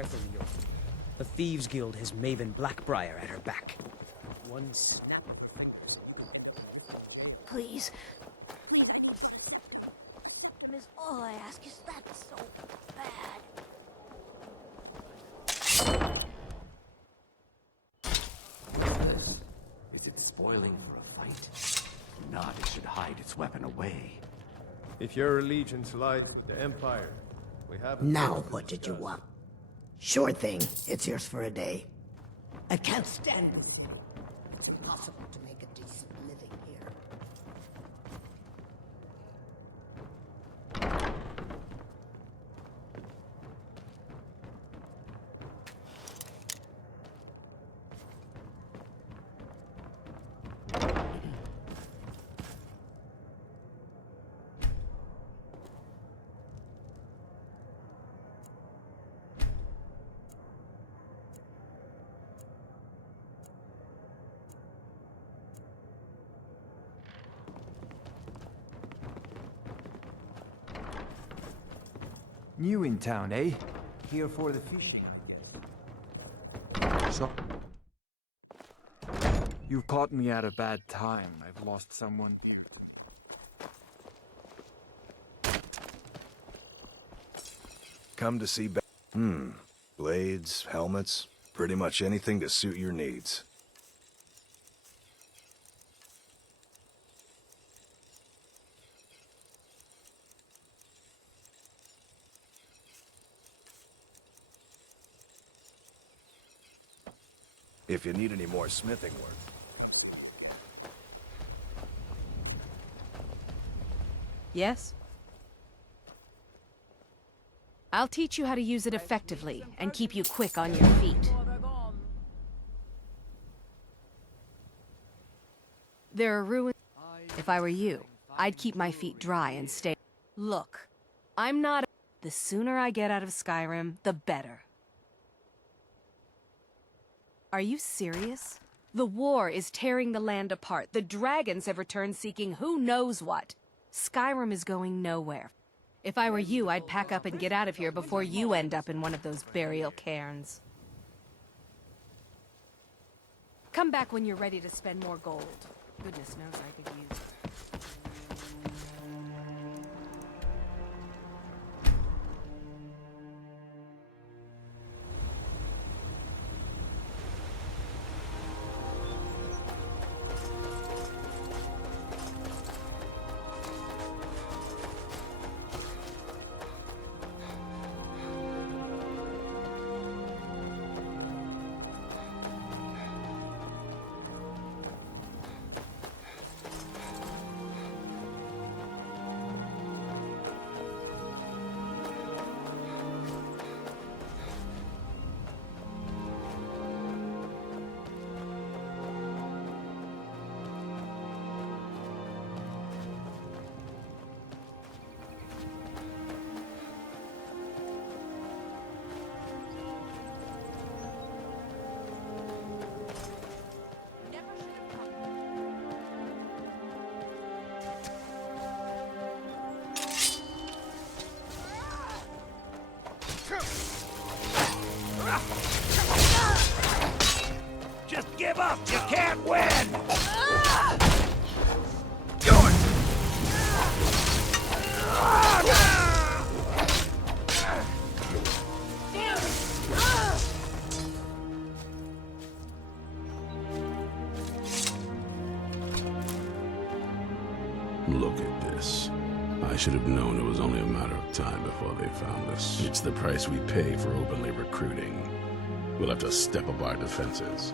carefully, York. The Thieves Guild has Maven Blackbriar at her back. One snap of her fingers. Please. Please. Them is all I ask. Is that so bad? Is it spoiling for a fight? If not, it should hide its weapon away. If your allegiance lied to the Empire, we have... Now what did you want? Sure thing. It's yours for a day. I can't stand with you. It's impossible to make a decent living here. New in town, eh? Here for the fishing. So... You caught me at a bad time. I've lost someone. Come to see blades, helmets, pretty much anything to suit your needs. If you need any more smithing work. Yes? I'll teach you how to use it effectively and keep you quick on your feet. There are ruins. If I were you, I'd keep my feet dry and stay. Look, I'm not. The sooner I get out of Skyrim, the better. Are you serious? The war is tearing the land apart. The dragons have returned seeking who knows what. Skyrim is going nowhere. If I were you, I'd pack up and get out of here before you end up in one of those burial cairns. Come back when you're ready to spend more gold. Goodness knows I could use it. Just give up! You can't win! Look at this. I should have known it was only a matter of time before they found us. It's the price we pay for openly recruiting. We'll have to step up our defenses.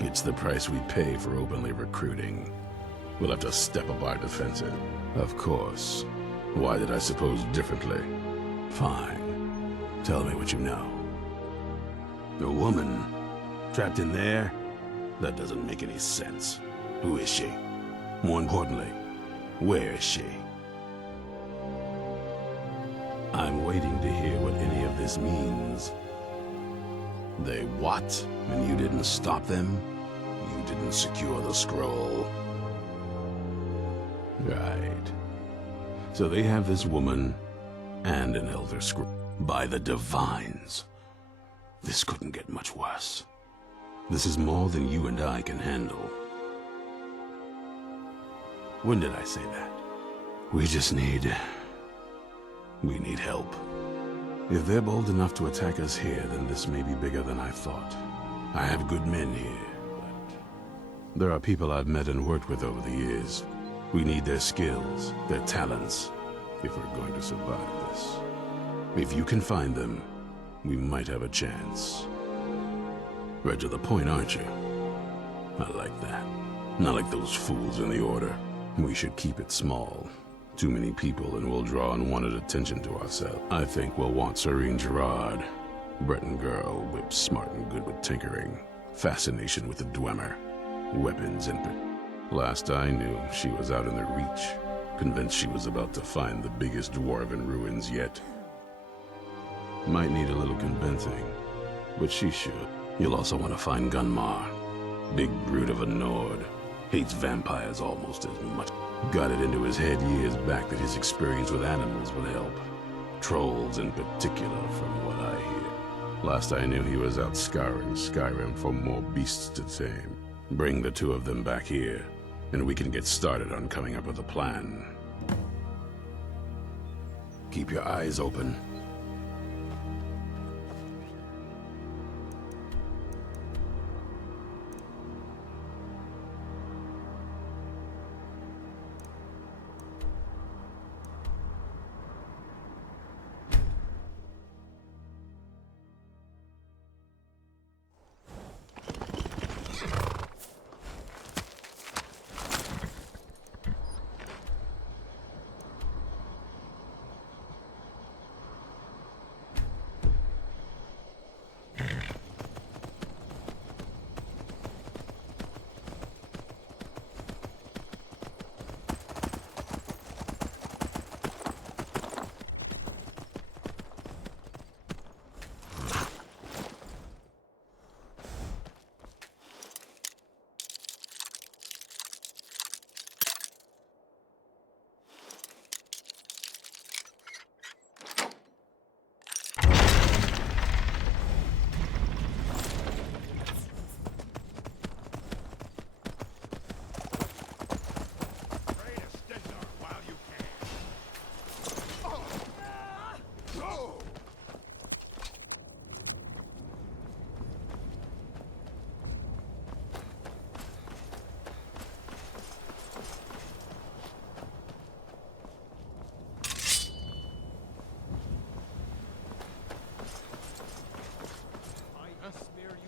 It's the price we pay for openly recruiting. We'll have to step up our defenses. Of course. Why did I suppose differently? Fine. Tell me what you know. A woman? Trapped in there? That doesn't make any sense. Who is she? More importantly, where is she? I'm waiting to hear what any of this means. They what? And you didn't stop them? You didn't secure the scroll? Right. So they have this woman and an Elder Scroll. By the Divines. This couldn't get much worse. This is more than you and I can handle. When did I say that? We need help. If they're bold enough to attack us here, then this may be bigger than I thought. I have good men here, but there are people I've met and worked with over the years. We need their skills, their talents, if we're going to survive this. If you can find them, we might have a chance. Right to the point, aren't you? I like that. Not like those fools in the Order. We should keep it small. Too many people and we'll draw unwanted attention to ourselves. I think we'll want Serene Gerard. Breton girl, whip smart and good with tinkering. Fascination with the Dwemer. Weapons and last I knew, she was out in the Reach. Convinced she was about to find the biggest dwarven ruins yet. Might need a little convincing, but she should. You'll also want to find Gunmar. Big brute of a Nord. Hates vampires almost as much. Got it into his head years back that his experience with animals would help. Trolls in particular, from what I hear. Last I knew, he was out scouring Skyrim for more beasts to tame. Bring the two of them back here, and we can get started on coming up with a plan. Keep your eyes open.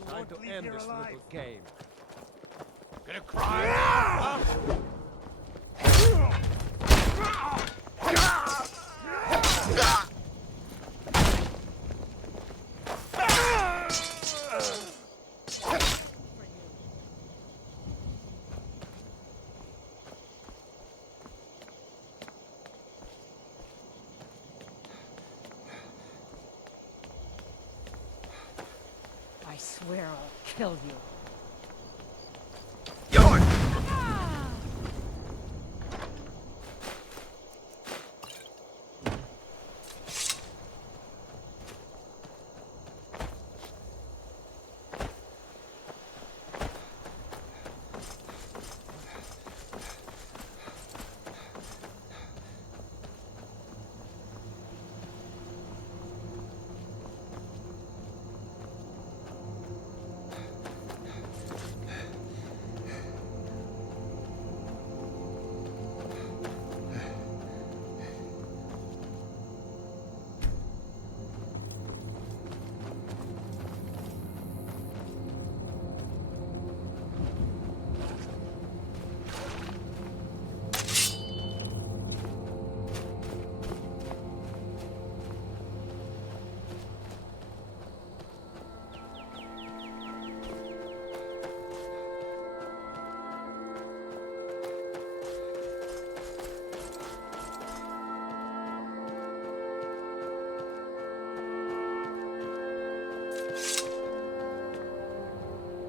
Time to end this little game. Gonna cry? I swear I'll kill you.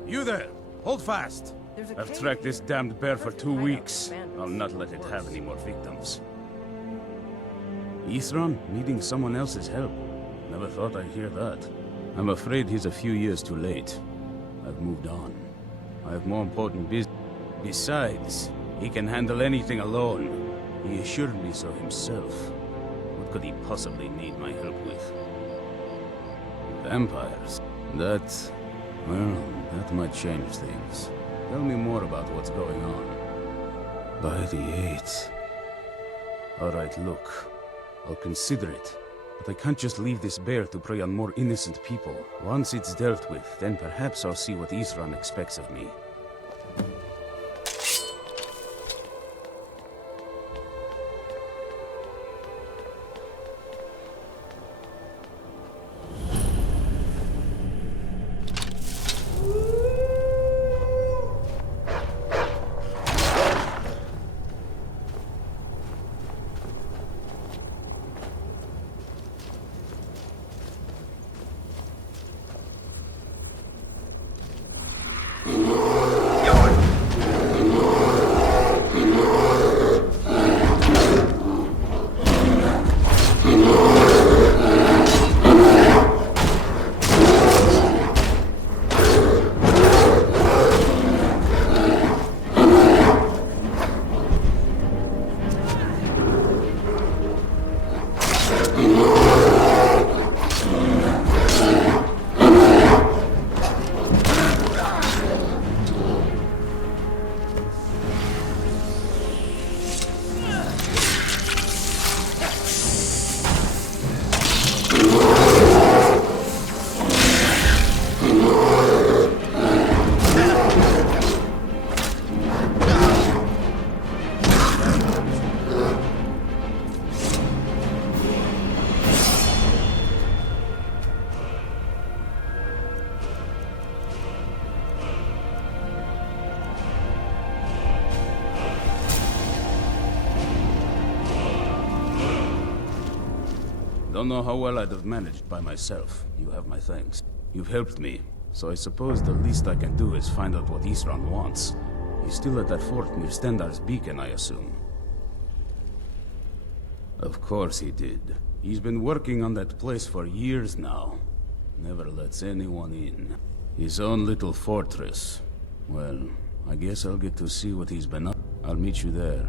You there! Hold fast! I've tracked this damned bear for 2 weeks. I'll not let it have any more victims. Ithron needing someone else's help. Never thought I'd hear that. I'm afraid he's a few years too late. I've moved on. I have more important business. Besides, he can handle anything alone. He assured me so himself. What could he possibly need my help with? Vampires? That might change things. Tell me more about what's going on. By the 8th. Alright, look. I'll consider it. But I can't just leave this bear to prey on more innocent people. Once it's dealt with, then perhaps I'll see what Isran expects of me. Don't know how well I'd have managed by myself. You have my thanks. You've helped me, so I suppose the least I can do is find out what Isran wants. He's still at that fort near Stendar's beacon, I assume. Of course he did. He's been working on that place for years now. Never lets anyone in. His own little fortress. Well, I guess I'll get to see what he's been up. I'll meet you there.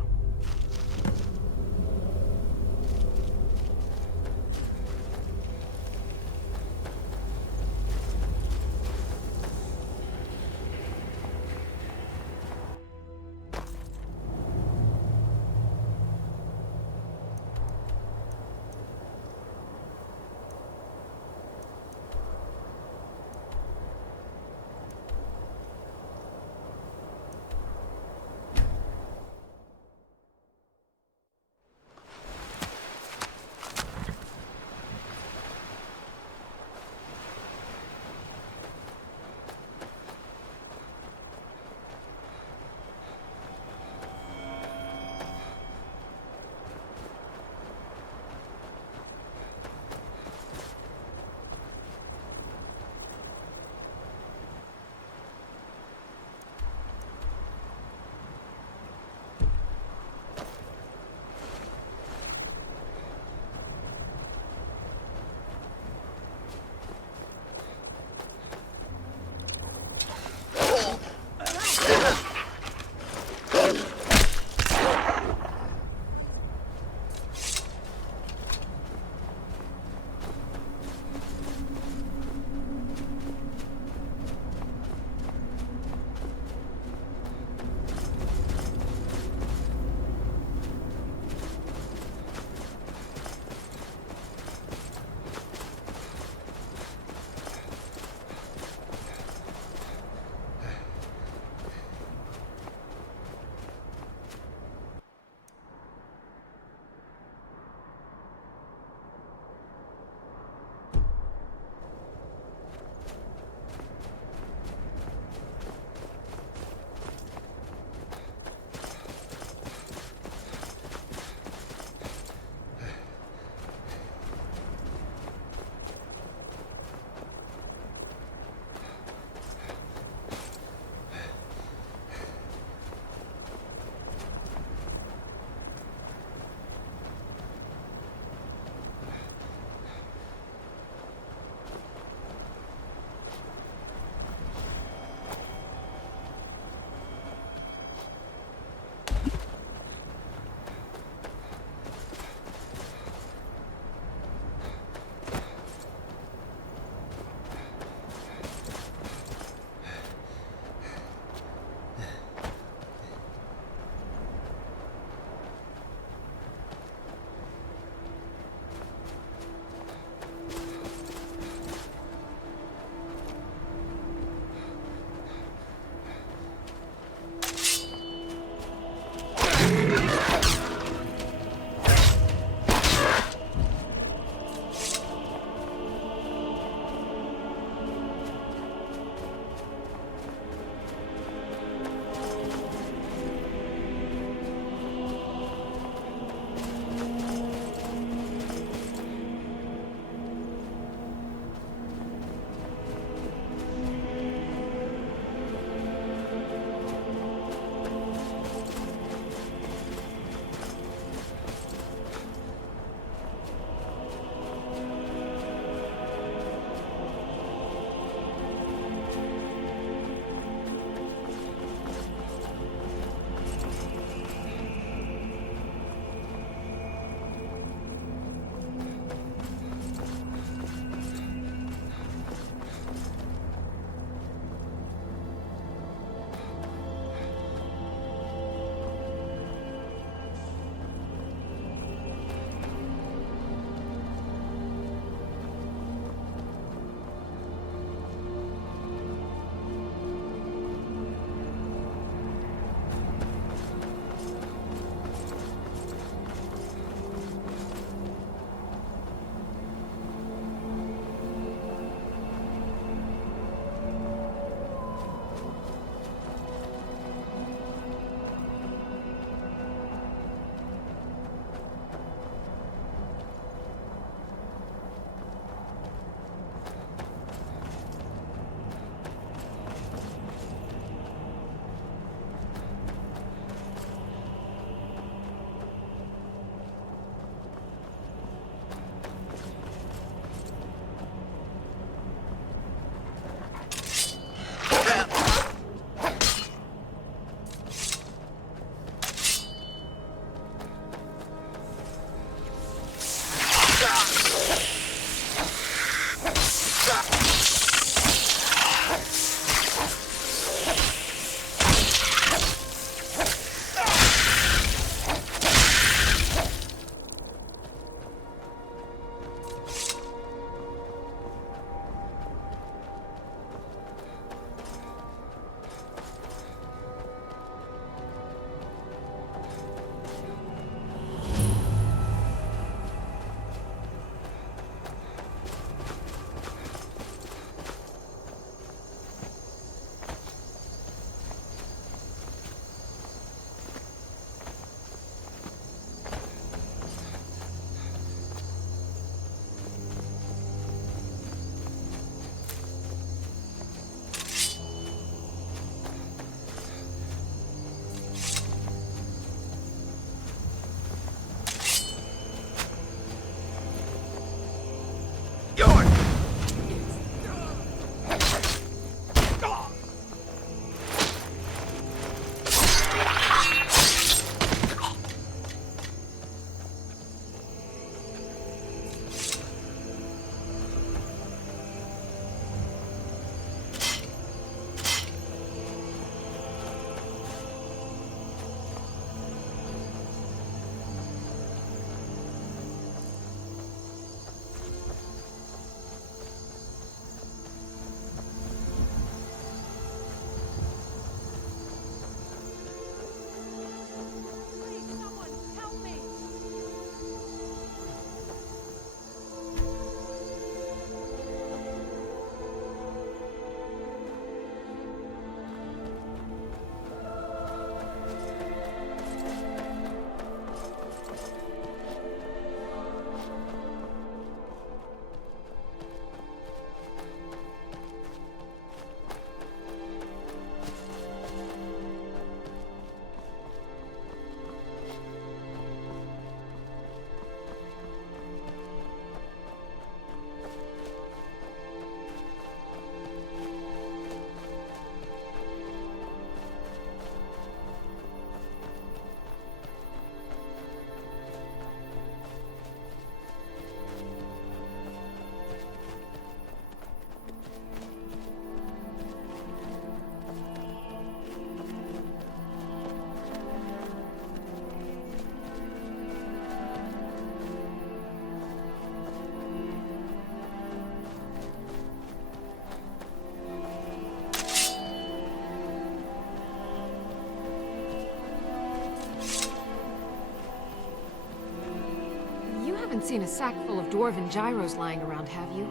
seen a sack full of dwarven gyros lying around, have you?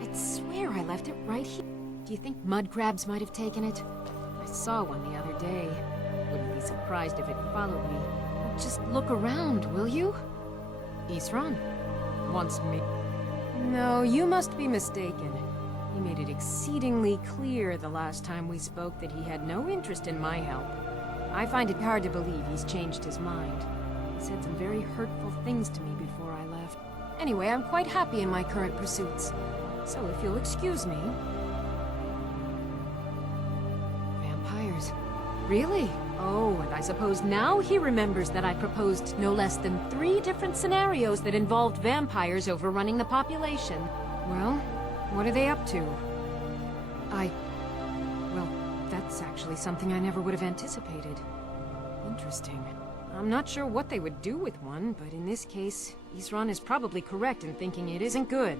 I'd swear I left it right here. Do you think mud crabs might have taken it? I saw one the other day. Wouldn't be surprised if it followed me. Just look around, will you? Isran wants me. No, you must be mistaken. He made it exceedingly clear the last time we spoke that he had no interest in my help. I find it hard to believe he's changed his mind. He said some very hurtful things to me before I left. Anyway, I'm quite happy in my current pursuits. So if you'll excuse me... Vampires. Really? Oh, and I suppose now he remembers that I proposed no less than 3 different scenarios that involved vampires overrunning the population. Well, what are they up to? Well, that's actually something I never would have anticipated. Interesting. I'm not sure what they would do with one, but in this case, Isran is probably correct in thinking it isn't good.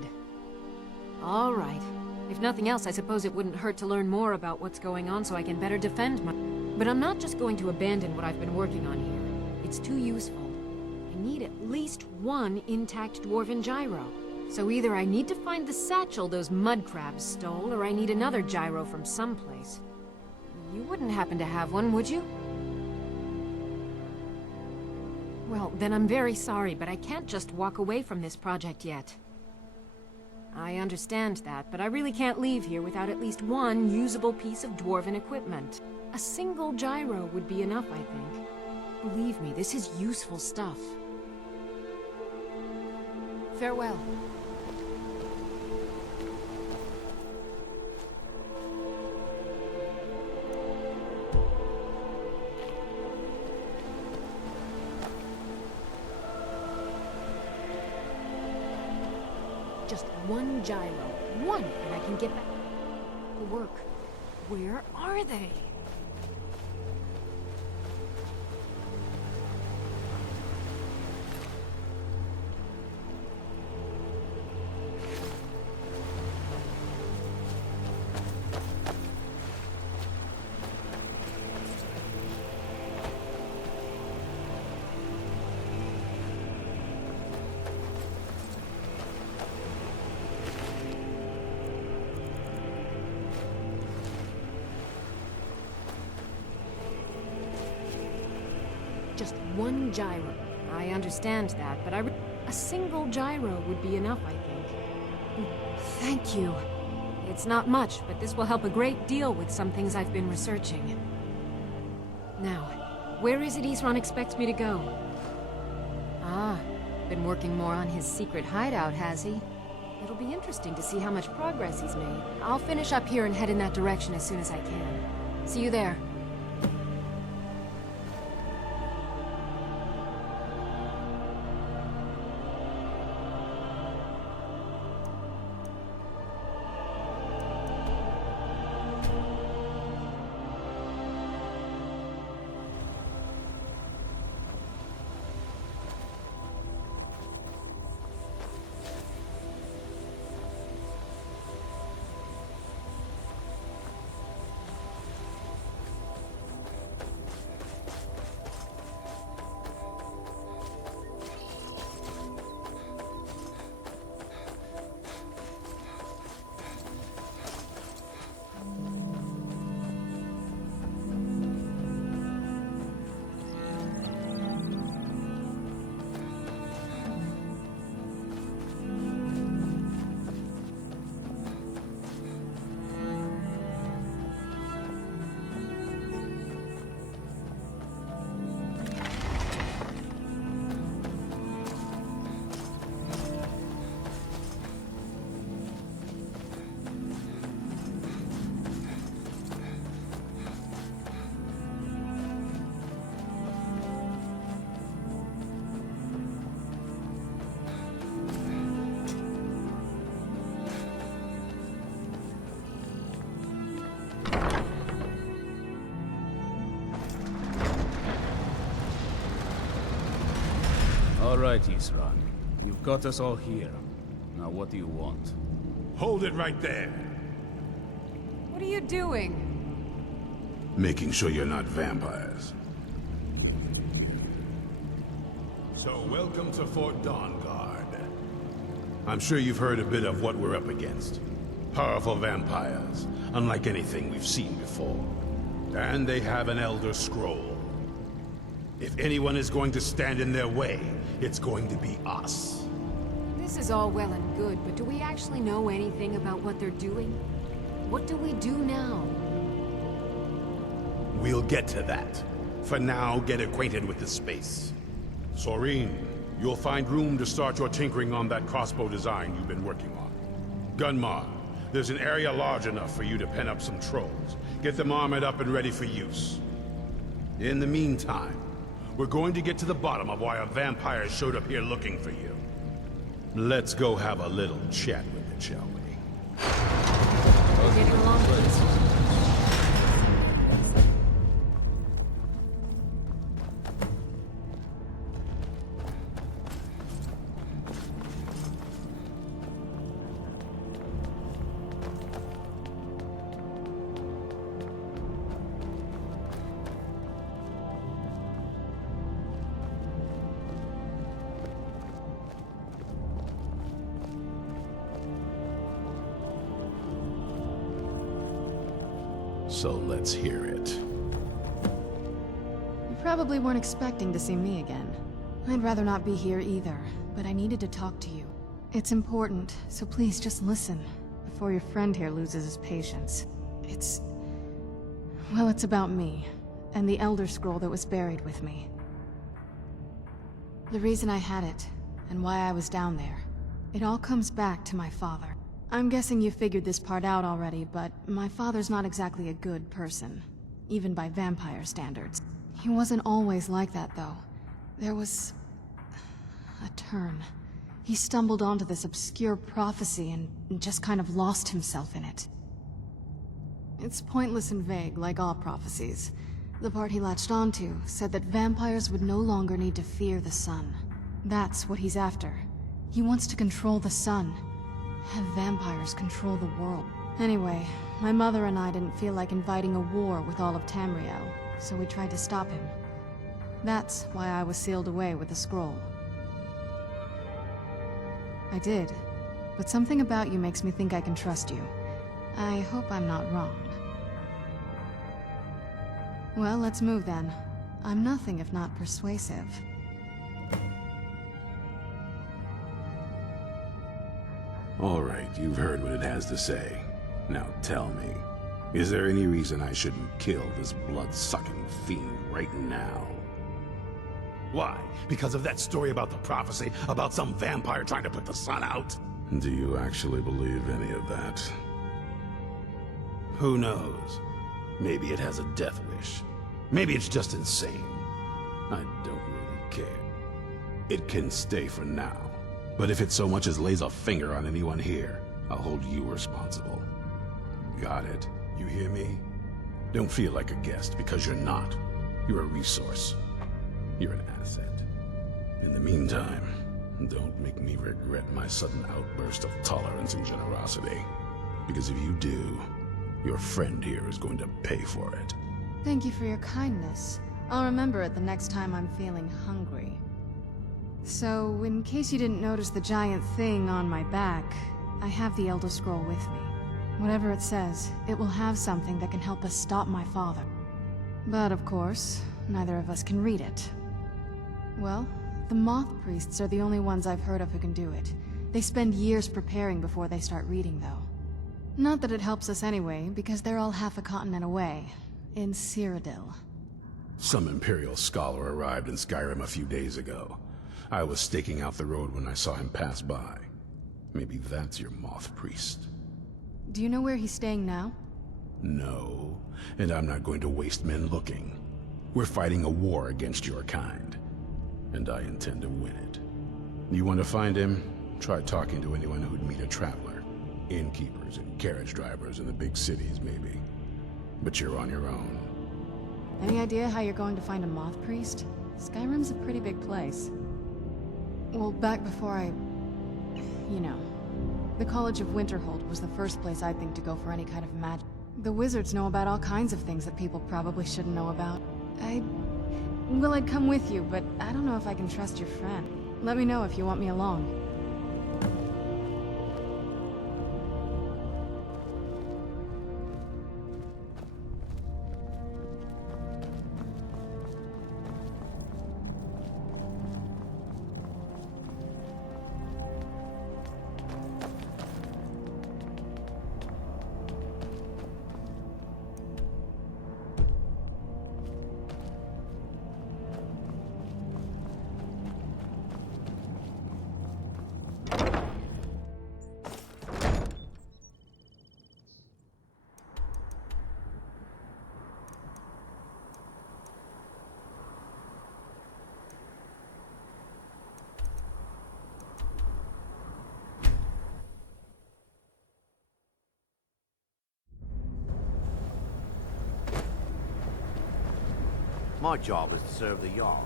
All right. If nothing else, I suppose it wouldn't hurt to learn more about what's going on so I can better defend my... But I'm not just going to abandon what I've been working on here. It's too useful. I need at least 1 intact dwarven gyro. So either I need to find the satchel those mud crabs stole, or I need another gyro from someplace. You wouldn't happen to have one, would you? Well, then I'm very sorry, but I can't just walk away from this project yet. I understand that, but I really can't leave here without at least 1 usable piece of dwarven equipment. A single gyro would be enough, I think. Believe me, this is useful stuff. Farewell. Just 1 gyro. 1, and I can get back to work. Where are they? Just 1 gyro. I understand that, but a single gyro would be enough, I think. Thank you. It's not much, but this will help a great deal with some things I've been researching. Now, where is it Isran expects me to go? Ah, been working more on his secret hideout, has he? It'll be interesting to see how much progress he's made. I'll finish up here and head in that direction as soon as I can. See you there. All right, Isran. You've got us all here. Now what do you want? Hold it right there. What are you doing? Making sure you're not vampires. So welcome to Fort Dawnguard. I'm sure you've heard a bit of what we're up against. Powerful vampires, unlike anything we've seen before. And they have an Elder Scroll. If anyone is going to stand in their way, it's going to be us. This is all well and good, but do we actually know anything about what they're doing? What do we do now? We'll get to that. For now, get acquainted with the space. Soreen, you'll find room to start your tinkering on that crossbow design you've been working on. Gunmar, there's an area large enough for you to pen up some trolls. Get them armored up and ready for use. In the meantime, we're going to get to the bottom of why a vampire showed up here looking for you. Let's go have a little chat with it, shall we? We're getting along please. So let's hear it. You probably weren't expecting to see me again. I'd rather not be here either, but I needed to talk to you. It's important, so please just listen, before your friend here loses his patience. Well, it's about me, and the Elder Scroll that was buried with me. The reason I had it, and why I was down there, it all comes back to my father. I'm guessing you figured this part out already, but my father's not exactly a good person, even by vampire standards. He wasn't always like that, though. There was a turn. He stumbled onto this obscure prophecy and just kind of lost himself in it. It's pointless and vague, like all prophecies. The part he latched onto said that vampires would no longer need to fear the sun. That's what he's after. He wants to control the sun. Have vampires control the world. Anyway, my mother and I didn't feel like inviting a war with all of Tamriel, so we tried to stop him. That's why I was sealed away with the scroll. I did, but something about you makes me think I can trust you. I hope I'm not wrong. Well, let's move then. I'm nothing if not persuasive. All right, you've heard what it has to say. Now tell me, is there any reason I shouldn't kill this blood-sucking fiend right now? Why? Because of that story about the prophecy, about some vampire trying to put the sun out? Do you actually believe any of that? Who knows? Maybe it has a death wish. Maybe it's just insane. I don't really care. It can stay for now. But if it so much as lays a finger on anyone here, I'll hold you responsible. Got it? You hear me? Don't feel like a guest, because you're not. You're a resource. You're an asset. In the meantime, don't make me regret my sudden outburst of tolerance and generosity. Because if you do, your friend here is going to pay for it. Thank you for your kindness. I'll remember it the next time I'm feeling hungry. So, in case you didn't notice the giant thing on my back, I have the Elder Scroll with me. Whatever it says, it will have something that can help us stop my father. But of course, neither of us can read it. Well, the Moth Priests are the only ones I've heard of who can do it. They spend years preparing before they start reading, though. Not that it helps us anyway, because they're all half a continent away, in Cyrodiil. Some Imperial scholar arrived in Skyrim a few days ago. I was staking out the road when I saw him pass by. Maybe that's your Moth Priest. Do you know where he's staying now? No, and I'm not going to waste men looking. We're fighting a war against your kind, and I intend to win it. You want to find him? Try talking to anyone who'd meet a traveler. Innkeepers and carriage drivers in the big cities, maybe. But you're on your own. Any idea how you're going to find a Moth Priest? Skyrim's a pretty big place. Well, back before you know, the College of Winterhold was the first place I'd think to go for any kind of magic. The wizards know about all kinds of things that people probably shouldn't know about. I'd come with you, but I don't know if I can trust your friend. Let me know if you want me along. My job is to serve the Jarl.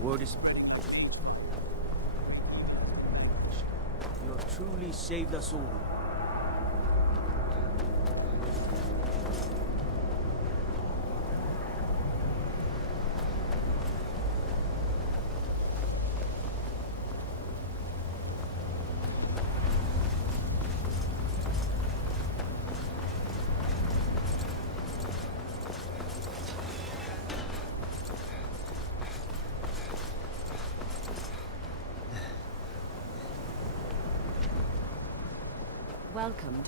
Word is spread. You have truly saved us all. Welcome.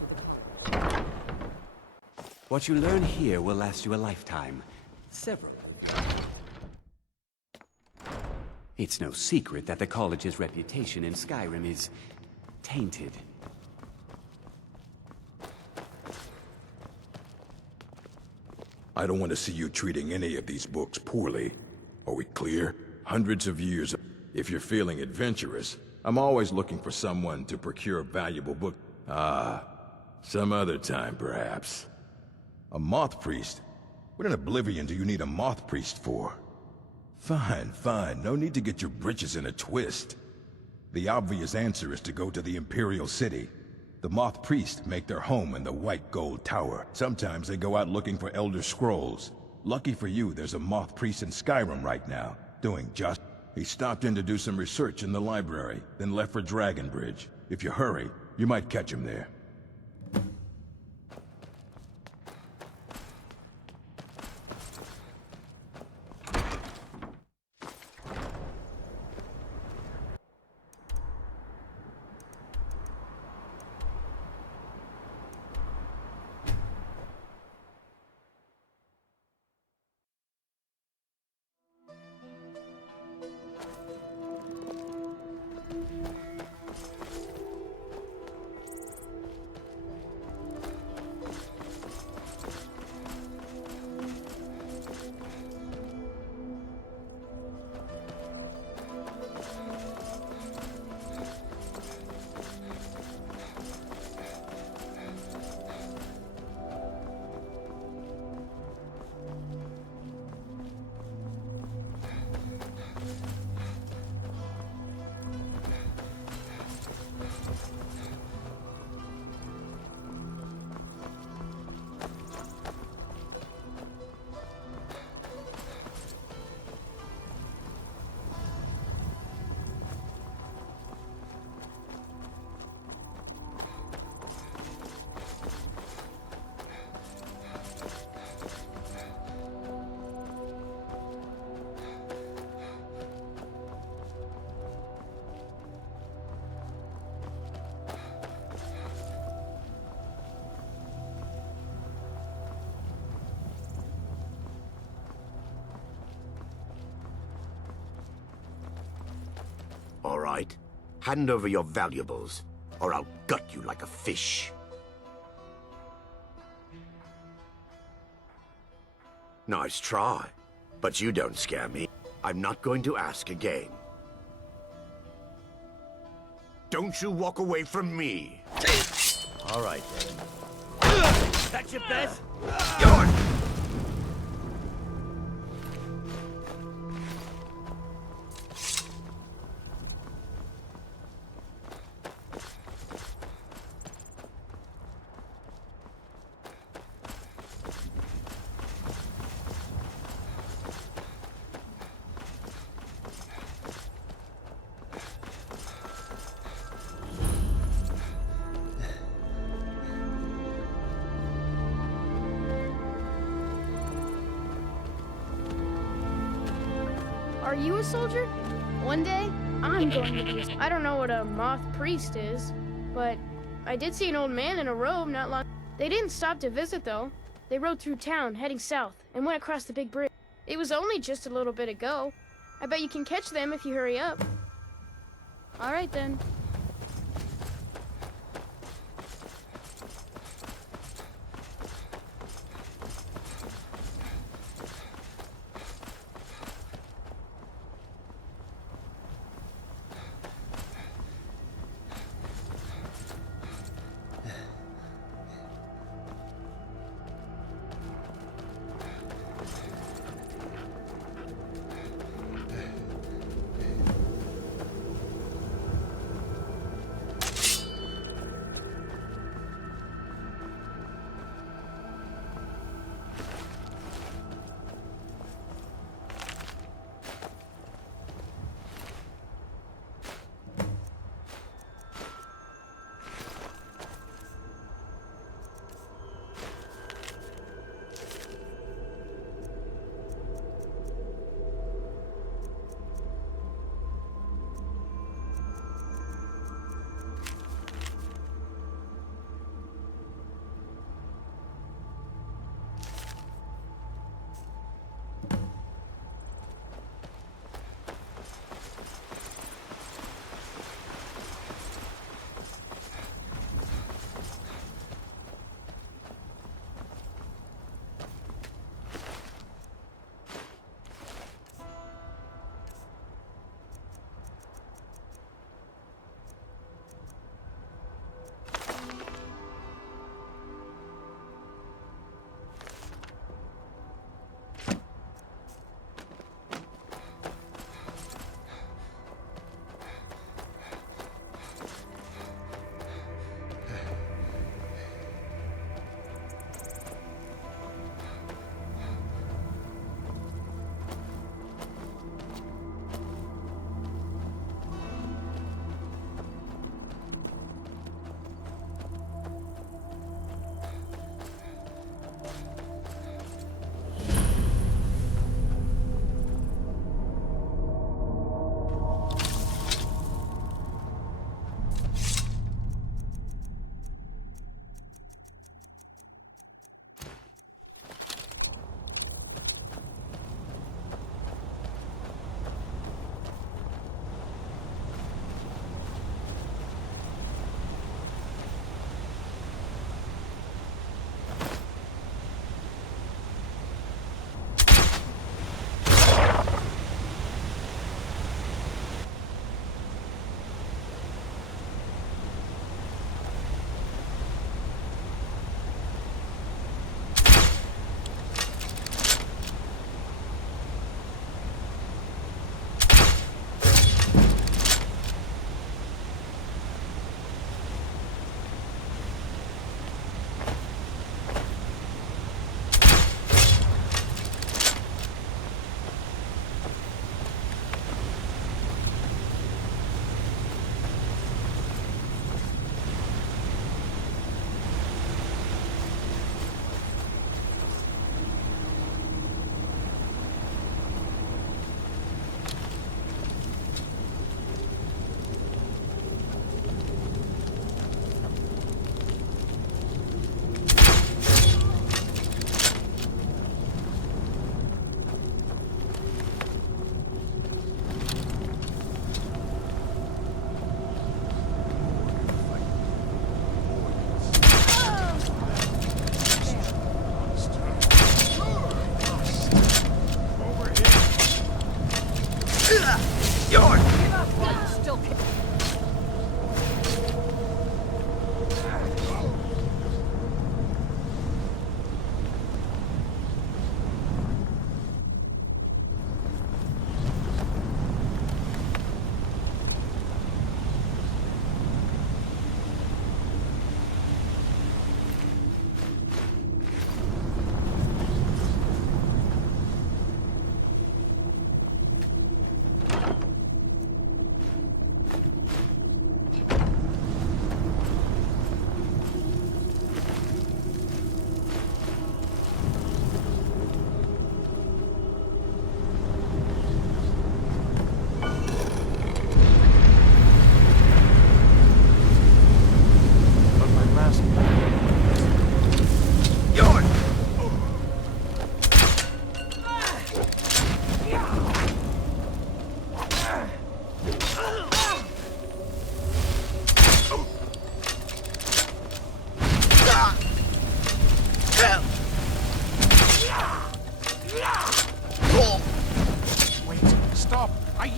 What you learn here will last you a lifetime. Several. It's no secret that the college's reputation in Skyrim is tainted. I don't want to see you treating any of these books poorly. Are we clear? Hundreds of years. If you're feeling adventurous, I'm always looking for someone to procure valuable books. Ah, some other time, perhaps. A moth priest? What in oblivion do you need a moth priest for? Fine, fine. No need to get your britches in a twist. The obvious answer is to go to the Imperial City. The moth priests make their home in the White Gold Tower. Sometimes they go out looking for Elder Scrolls. Lucky for you, there's a moth priest in Skyrim right now, doing just... He stopped in to do some research in the library, then left for Dragonbridge. If you hurry, you might catch him there. All right. Hand over your valuables, or I'll gut you like a fish. Nice try, but you don't scare me. I'm not going to ask again. Don't you walk away from me. All right, then. That's your best? Yours! Are you a soldier? One day, I'm going to be I don't know what a moth priest is, but I did see an old man in a robe not long. They didn't stop to visit, though. They rode through town, heading south, and went across the big bridge. It was only just a little bit ago. I bet you can catch them if you hurry up. All right, then.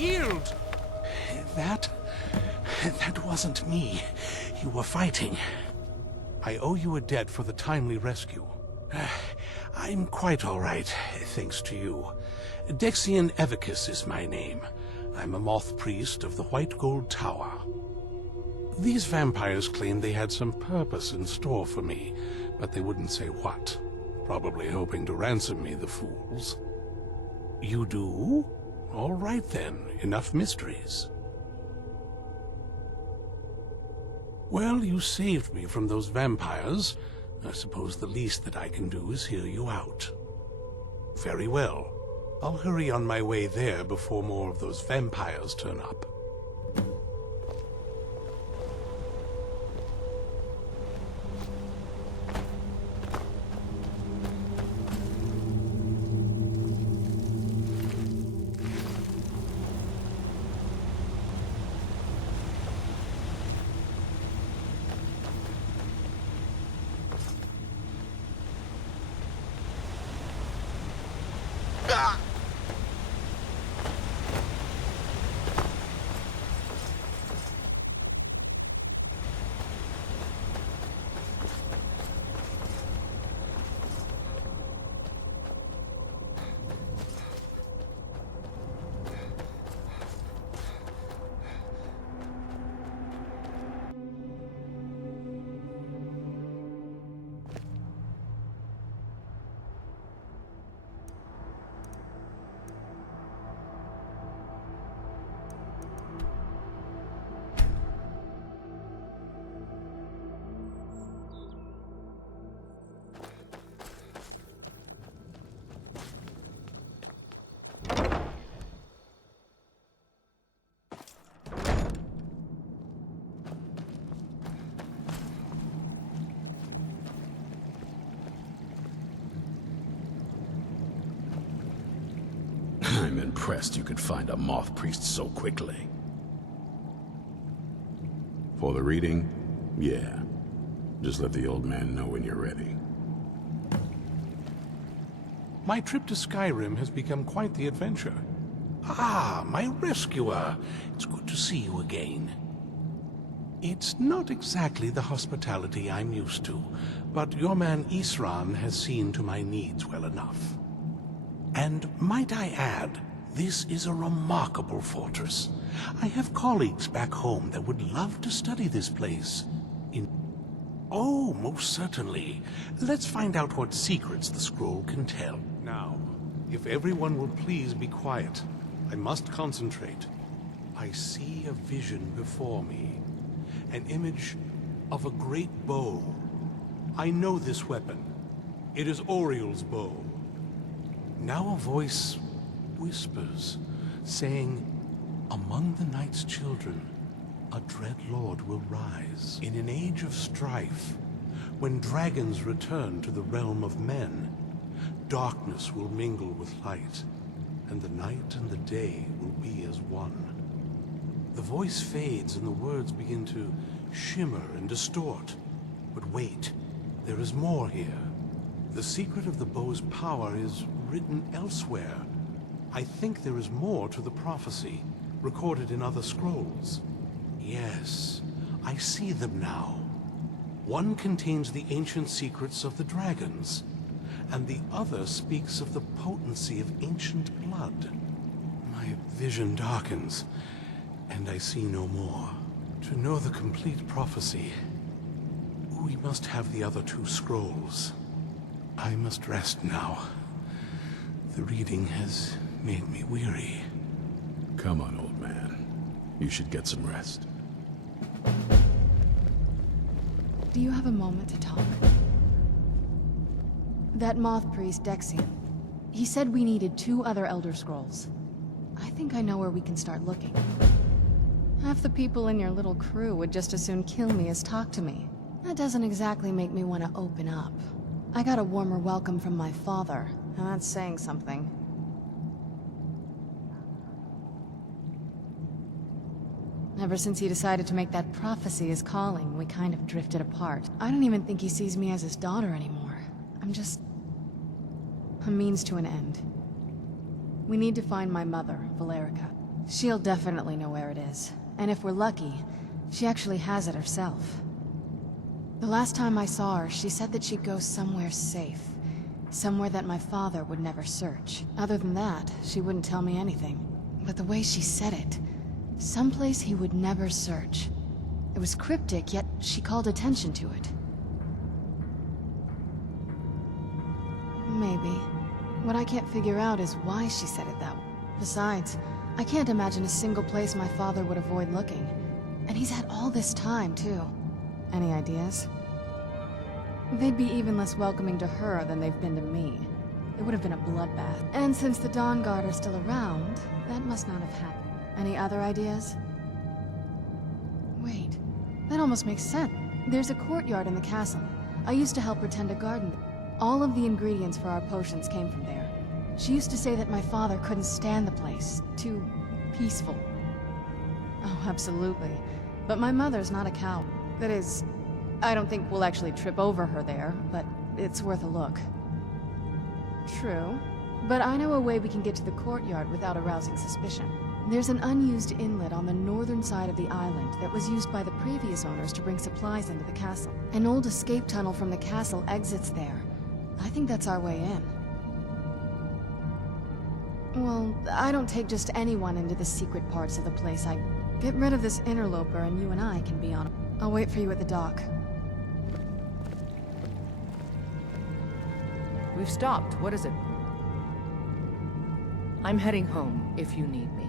shield! That wasn't me you were fighting. I owe you a debt for the timely rescue. I'm quite all right, thanks to you. Dexian Evicus is my name. I'm a moth priest of the White Gold Tower. These vampires claimed they had some purpose in store for me, but they wouldn't say what. Probably hoping to ransom me, the fools. You do? All right then, enough mysteries. Well, you saved me from those vampires. I suppose the least that I can do is hear you out. Very well. I'll hurry on my way there before more of those vampires turn up. I'm impressed you could find a moth priest so quickly. For the reading? Yeah. Just let the old man know when you're ready. My trip to Skyrim has become quite the adventure. Ah, my rescuer. It's good to see you again. It's not exactly the hospitality I'm used to, but your man Isran has seen to my needs well enough. And might I add, this is a remarkable fortress. I have colleagues back home that would love to study this place. Oh, most certainly. Let's find out what secrets the scroll can tell. Now, if everyone will please be quiet, I must concentrate. I see a vision before me. An image of a great bow. I know this weapon. It is Oriel's bow. Now a voice whispers, saying, "Among the night's children, a dread lord will rise. In an age of strife, when dragons return to the realm of men, darkness will mingle with light, and the night and the day will be as one." The voice fades and the words begin to shimmer and distort. But wait, there is more here. The secret of the bow's power is written elsewhere. I think there is more to the prophecy, recorded in other scrolls. Yes, I see them now. One contains the ancient secrets of the dragons, and the other speaks of the potency of ancient blood. My vision darkens, and I see no more. To know the complete prophecy, we must have the other two scrolls. I must rest now. The reading has made me weary. Come on, old man. You should get some rest. Do you have a moment to talk? That moth priest, Dexian, he said we needed 2 other Elder Scrolls. I think I know where we can start looking. Half the people in your little crew would just as soon kill me as talk to me. That doesn't exactly make me want to open up. I got a warmer welcome from my father, and that's saying something. Ever since he decided to make that prophecy his calling, we kind of drifted apart. I don't even think he sees me as his daughter anymore. I'm just a means to an end. We need to find my mother, Valerica. She'll definitely know where it is. And if we're lucky, she actually has it herself. The last time I saw her, she said that she'd go somewhere safe. Somewhere that my father would never search. Other than that, she wouldn't tell me anything. But the way she said it, someplace he would never search. It was cryptic, yet she called attention to it. Maybe. What I can't figure out is why she said it that way. Besides, I can't imagine a single place my father would avoid looking. And he's had all this time, too. Any ideas? They'd be even less welcoming to her than they've been to me. It would have been a bloodbath. And since the Dawnguard are still around, that must not have happened. Any other ideas? Wait, that almost makes sense. There's a courtyard in the castle. I used to help her tend a garden. All of the ingredients for our potions came from there. She used to say that my father couldn't stand the place. Too peaceful. Oh, absolutely. But my mother's not a coward. That is, I don't think we'll actually trip over her there, but it's worth a look. True. But I know a way we can get to the courtyard without arousing suspicion. There's an unused inlet on the northern side of the island that was used by the previous owners to bring supplies into the castle. An old escape tunnel from the castle exits there. I think that's our way in. Well, I don't take just anyone into the secret parts of the place. I get rid of this interloper and you and I can be on. I'll wait for you at the dock. We've stopped. What is it? I'm heading home, if you need me.